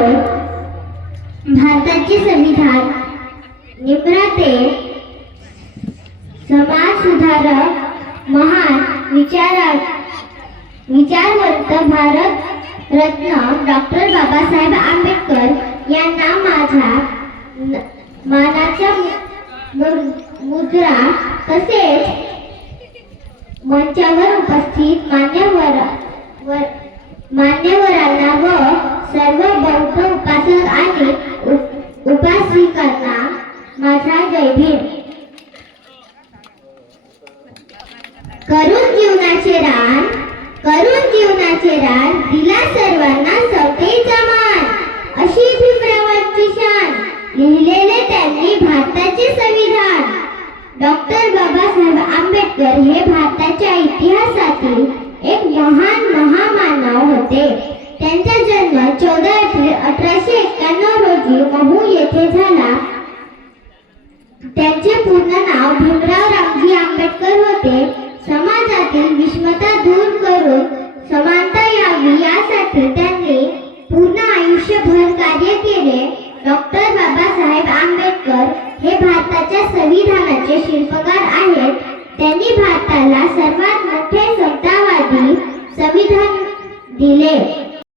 आहोत भारताचे संविधान निर्माते, समाज सुधारक, महान विचारवंत भारत रत्न डॉक्टर बाबासाहेब आंबेडकर यांना माझ्या मानाच्या मुद्रा तसेच मंचावर उपस्थित मान्यवरांना व सर्व बौद्ध उपासक आणि उपासिकांना माझा जय भीम. करून जीवनाचे रान दिला सर्वांना सवतेचा मान, अशी भीमरावांची शान लिहिलेले त्यांनी भारताचे संविधान. डॉक्टर बाबासाहेब आंबेडकर हे भारताच्या इतिहासातील एक महान महामानव होते. त्यांचा जन्म 14 एप्रिल 1891 रोजी महू येथे झाला. त्यांचे पूर्ण नाव भीमराव रामजी आंबेडकर होते. समाजातील विषमता दूर करून समानता यावी यासाठी त्यांनी पूर्ण आयुष्यभर कार्य केले. डॉक्टर बाबासाहेब आंबेडकर हे भारताच्या संविधानाचे शिल्पकार आहेत. त्यांनी भारताला सर्वात मोठे समतावादी संविधान दिले.